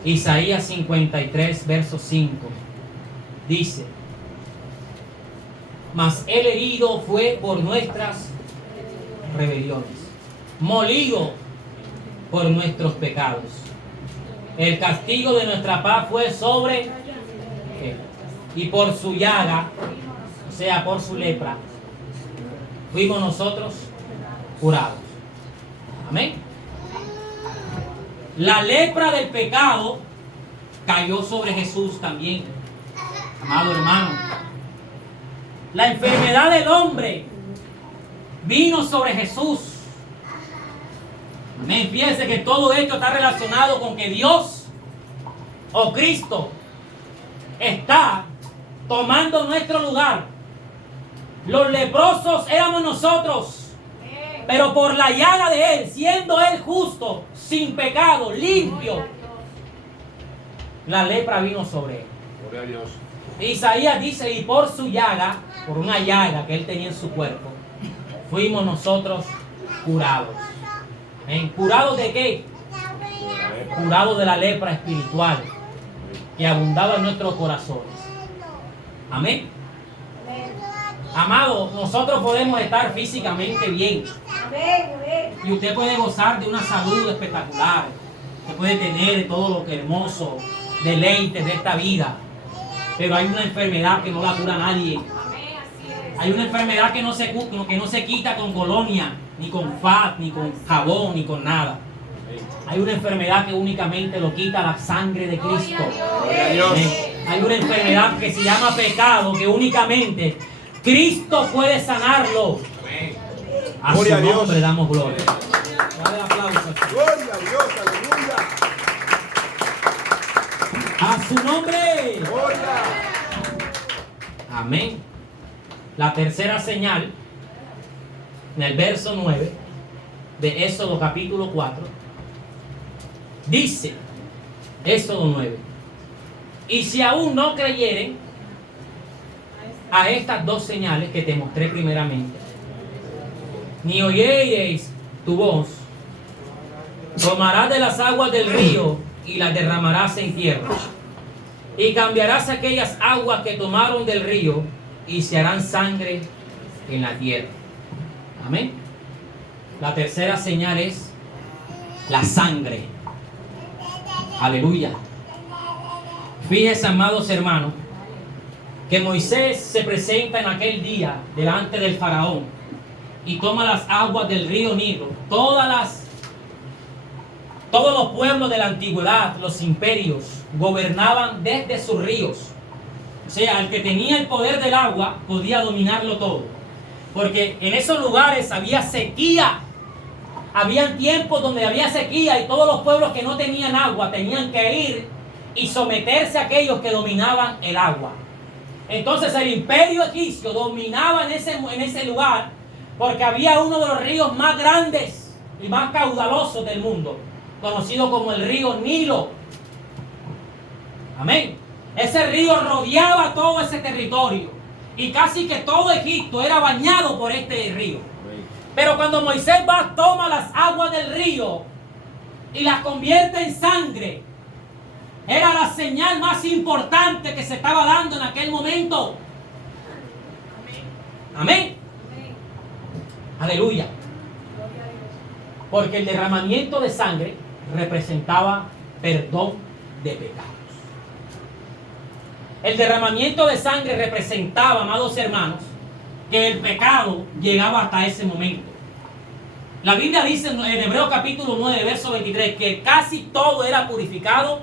Isaías 53, verso 5 dice, mas el herido fue por nuestras rebeliones, molido por nuestros pecados. El castigo de nuestra paz fue sobre él, y por su llaga, o sea, por su lepra, fuimos nosotros curados. Amén. La lepra del pecado cayó sobre Jesús también, amado hermano. La enfermedad del hombre vino sobre Jesús. Amén. Fíjense que todo esto está relacionado con que Dios o Cristo está tomando nuestro lugar. Los leprosos éramos nosotros, pero por la llaga de Él, siendo Él justo, sin pecado, limpio, la lepra vino sobre Él. Gloria a Dios. Isaías dice, y por su llaga, por una llaga que Él tenía en su cuerpo, fuimos nosotros curados. ¿Amén? ¿Curados de qué? Curados de la lepra espiritual que abundaba en nuestros corazones. Amén. Amado, nosotros podemos estar físicamente bien. Y usted puede gozar de una salud espectacular. Usted puede tener todo lo que hermoso, deleite de esta vida. Pero hay una enfermedad que no la cura nadie. Hay una enfermedad que no se quita con colonia, ni con fat, ni con jabón, ni con nada. Hay una enfermedad que únicamente lo quita la sangre de Cristo. Gloria a Dios. Hay una enfermedad que se llama pecado, que únicamente Cristo puede sanarlo. A su Gloria a Dios. nombre damos gloria. Dale aplausos. Gloria a Dios. Aleluya. A su nombre. Gloria. Amén. La tercera señal, en el verso 9 de Éxodo capítulo 4, dice, Éxodo 9, y si aún no creyeren a estas dos señales que te mostré primeramente, ni oyereis tu voz, tomarás de las aguas del río y las derramarás en tierra, y cambiarás aquellas aguas que tomaron del río y se harán sangre en la tierra. Amén. La tercera señal es la sangre. Aleluya. Fíjense, amados hermanos, que Moisés se presenta en aquel día delante del faraón y toma las aguas del río Nilo. Todos los pueblos de la antigüedad, los imperios, gobernaban desde sus ríos. O sea, el que tenía el poder del agua podía dominarlo todo. Porque en esos lugares había sequía. Habían tiempos donde había sequía y todos los pueblos que no tenían agua tenían que ir y someterse a aquellos que dominaban el agua. Entonces el imperio egipcio dominaba en ese lugar porque había uno de los ríos más grandes y más caudalosos del mundo, conocido como el río Nilo. Amén. Ese río rodeaba todo ese territorio y casi que todo Egipto era bañado por este río. Pero cuando Moisés va, toma las aguas del río y las convierte en sangre, era la señal más importante que se estaba dando en aquel momento. Amén. Aleluya. Porque el derramamiento de sangre representaba perdón de pecados. El derramamiento de sangre representaba, amados hermanos, que el pecado llegaba hasta ese momento. La Biblia dice en Hebreos capítulo 9, verso 23, que casi todo era purificado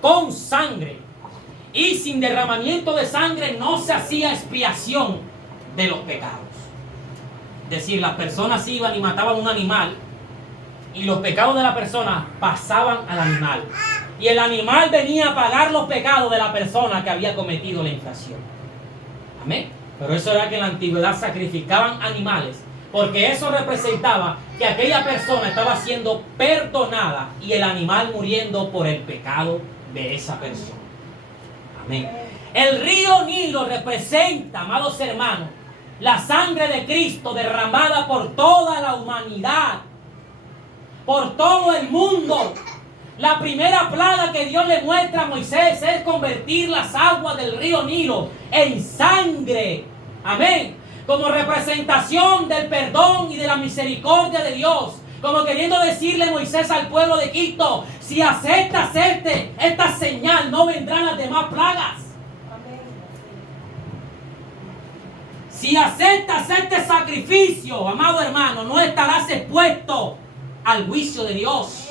con sangre. Y sin derramamiento de sangre no se hacía expiación de los pecados. Es decir, las personas iban y mataban un animal y los pecados de la persona pasaban al animal. Y el animal venía a pagar los pecados de la persona que había cometido la infracción. Amén. Pero eso era que en la antigüedad sacrificaban animales, porque eso representaba que aquella persona estaba siendo perdonada y el animal muriendo por el pecado de esa persona. Amén. El río Nilo representa, amados hermanos, la sangre de Cristo derramada por toda la humanidad, por todo el mundo. La primera plaga que Dios le muestra a Moisés es convertir las aguas del río Nilo en sangre. Amén. Como representación del perdón y de la misericordia de Dios. Como queriendo decirle Moisés al pueblo de Egipto: si aceptas esta señal, no vendrán las demás plagas. Si aceptas este sacrificio, amado hermano, no estarás expuesto al juicio de Dios.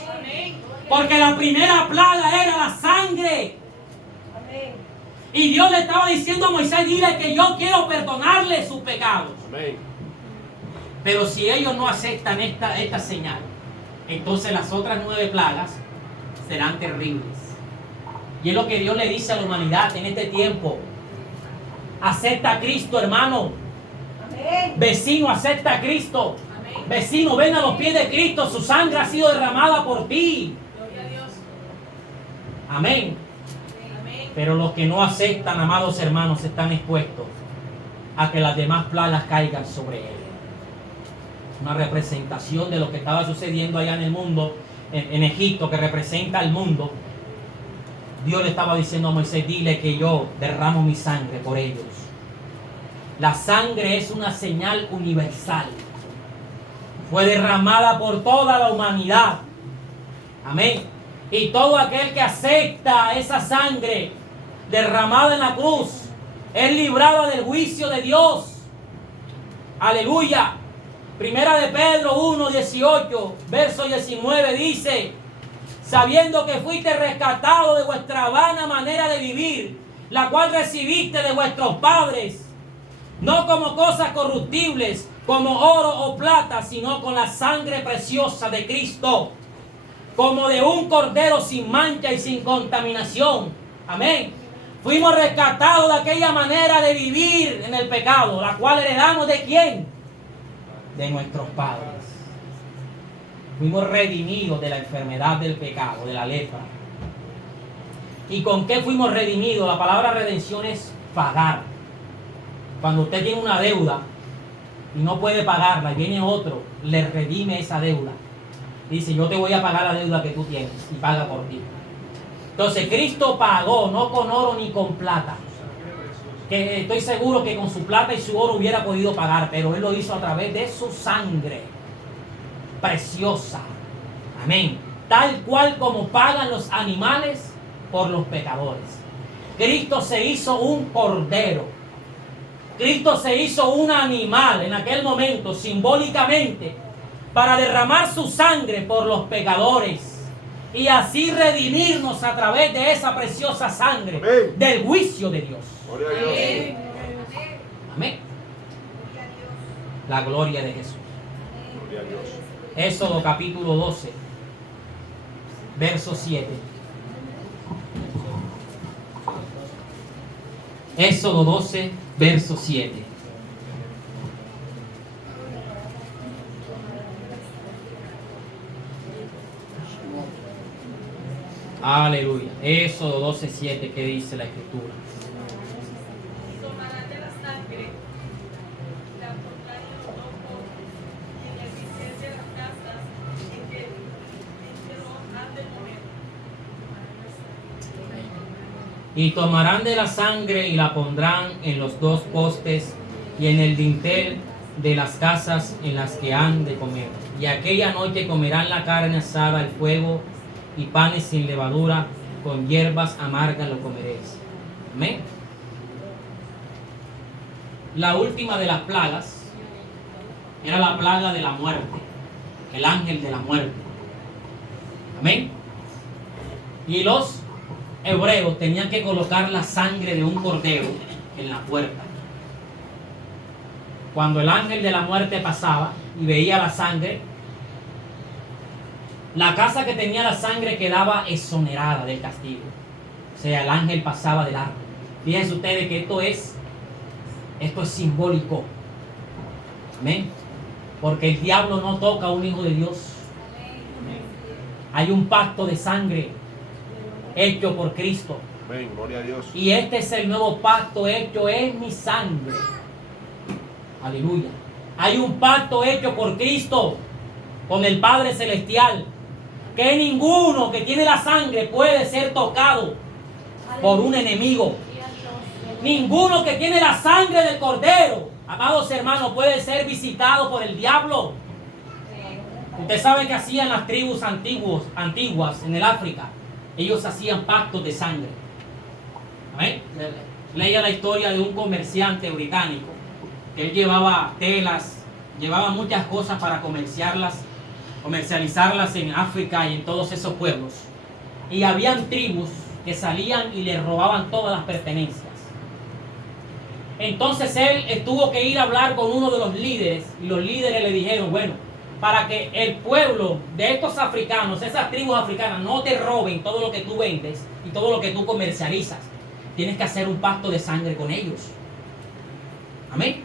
Porque la primera plaga era la sangre. Y Dios le estaba diciendo a Moisés: dile que yo quiero perdonarle sus pecados. Amén. Pero si ellos no aceptan esta señal, entonces las otras 9 plagas serán terribles. Y es lo que Dios le dice a la humanidad en este tiempo. Acepta a Cristo, hermano. Amén. Vecino, acepta a Cristo. Amén. Vecino, ven a los pies de Cristo. Su sangre ha sido derramada por ti. Gloria a Dios. Amén. Amén. Pero los que no aceptan, amados hermanos, están expuestos a que las demás plagas caigan sobre él. Una representación de lo que estaba sucediendo allá en el mundo, en Egipto, que representa al mundo. Dios le estaba diciendo a Moisés: dile que yo derramo mi sangre por ellos. La sangre es una señal universal. Fue derramada por toda la humanidad. Amén. Y todo aquel que acepta esa sangre derramada en la cruz es librado del juicio de Dios. Aleluya. Primera de Pedro 1, 18, verso 19 dice: sabiendo que fuiste rescatado de vuestra vana manera de vivir, la cual recibiste de vuestros padres, no como cosas corruptibles, como oro o plata, sino con la sangre preciosa de Cristo, como de un cordero sin mancha y sin contaminación. Amén. Fuimos rescatados de aquella manera de vivir en el pecado, la cual heredamos ¿de quién? De nuestros padres. Fuimos redimidos de la enfermedad del pecado, de la lepra. ¿Y con qué fuimos redimidos? La palabra redención es pagar. Cuando usted tiene una deuda y no puede pagarla y viene otro, le redime esa deuda. Dice: yo te voy a pagar la deuda que tú tienes, y paga por ti. Entonces Cristo pagó, no con oro ni con plata. Que estoy seguro que con su plata y su oro hubiera podido pagar, pero Él lo hizo a través de su sangre preciosa. Amén. Tal cual como pagan los animales por los pecadores. Cristo se hizo un cordero. Cristo se hizo un animal en aquel momento, simbólicamente, para derramar su sangre por los pecadores y así redimirnos a través de esa preciosa sangre Amén. del juicio de Dios. Gloria a Dios. Amén. La gloria de Jesús. Gloria a Dios. Éxodo capítulo 12, verso 7. Éxodo 12, verso 7. Aleluya. Éxodo 12, 7, ¿qué dice la Escritura? Tomarán de la sangre, la pondrán en los ojos y en el dintel de las casas en que lo han de mover. Y tomarán de la sangre y la pondrán en los dos postes y en el dintel de las casas en las que han de comer. Y aquella noche comerán la carne asada al fuego y panes sin levadura, con hierbas amargas lo comeréis. Amén. La última de las plagas era la plaga de la muerte, el ángel de la muerte. Amén. Y los hebreos tenían que colocar la sangre de un cordero en la puerta. Cuando el ángel de la muerte pasaba y veía la sangre, la casa que tenía la sangre quedaba exonerada del castigo. O sea, el ángel pasaba de largo. Fíjense ustedes que esto es simbólico. Amén. Porque el diablo no toca a un hijo de Dios. Hay un pacto de sangre hecho por Cristo. Amén. Gloria a Dios. Y este es el nuevo pacto hecho en mi sangre. Aleluya. Hay un pacto hecho por Cristo con el Padre Celestial. Que ninguno que tiene la sangre puede ser tocado por un enemigo. Ninguno que tiene la sangre del Cordero, amados hermanos, puede ser visitado por el diablo. Usted sabe que hacían las tribus antiguas en el África. Ellos hacían pactos de sangre. ¿Amén? Leía la historia de un comerciante británico que él llevaba telas, llevaba muchas cosas para comercializarlas en África y en todos esos pueblos. Y habían tribus que salían y le robaban todas las pertenencias. Entonces él tuvo que ir a hablar con uno de los líderes y los líderes le dijeron, bueno, para que el pueblo de estos africanos, esas tribus africanas, no te roben todo lo que tú vendes y todo lo que tú comercializas, tienes que hacer un pacto de sangre con ellos. Amén.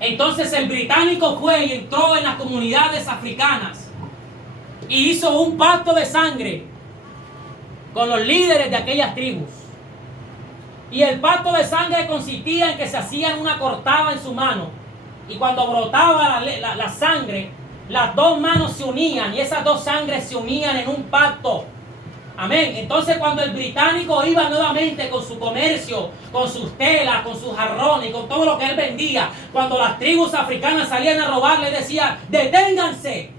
Entonces el británico fue y entró en las comunidades africanas y hizo un pacto de sangre con los líderes de aquellas tribus. Y el pacto de sangre consistía en que se hacían una cortada en su mano y cuando brotaba la sangre, las dos manos se unían y esas dos sangres se unían en un pacto. Amén. Entonces cuando el británico iba nuevamente con su comercio, con sus telas, con sus jarrones y con todo lo que él vendía, cuando las tribus africanas salían a robarle, decía, deténganse.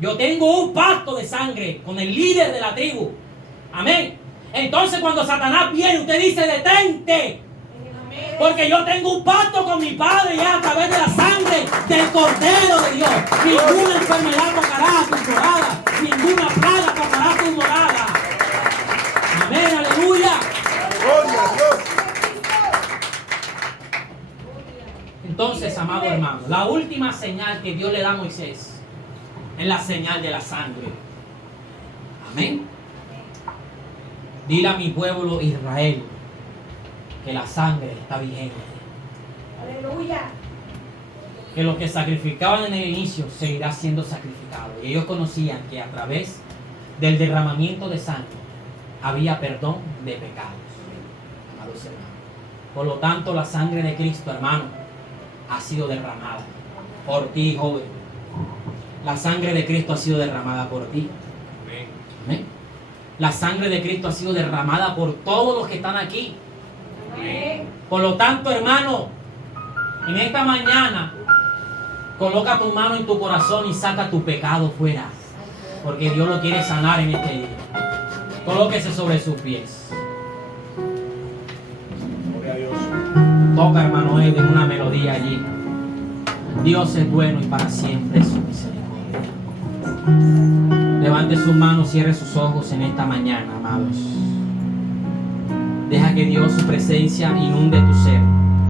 Yo tengo un pacto de sangre con el líder de la tribu. Amén. Entonces cuando Satanás viene, usted dice, detente. Porque yo tengo un pacto con mi Padre ya a través de la sangre del Cordero de Dios. Ninguna enfermedad tocará tu morada. Ninguna plaga tocará tu morada. Amén, aleluya. Gloria a Dios. Entonces, amado hermano, la última señal que Dios le da a Moisés es la señal de la sangre. Amén. Dile a mi pueblo Israel que la sangre está vigente. Aleluya. Que lo que sacrificaban en el inicio seguirá siendo sacrificado. Y ellos conocían que a través del derramamiento de sangre había perdón de pecados. Amados hermanos. Por lo tanto, la sangre de Cristo, hermano, ha sido derramada por ti, joven. La sangre de Cristo ha sido derramada por ti. Amén. La sangre de Cristo ha sido derramada por todos los que están aquí. Amén. Por lo tanto, hermano, en esta mañana, coloca tu mano en tu corazón y saca tu pecado fuera. Porque Dios lo quiere sanar en este día. Colóquese sobre sus pies. Toca, hermano Edwin, una melodía allí. Dios es bueno y para siempre es su misericordia. Levante sus manos, cierre sus ojos en esta mañana, amados. Deja que Dios, su presencia, inunde tus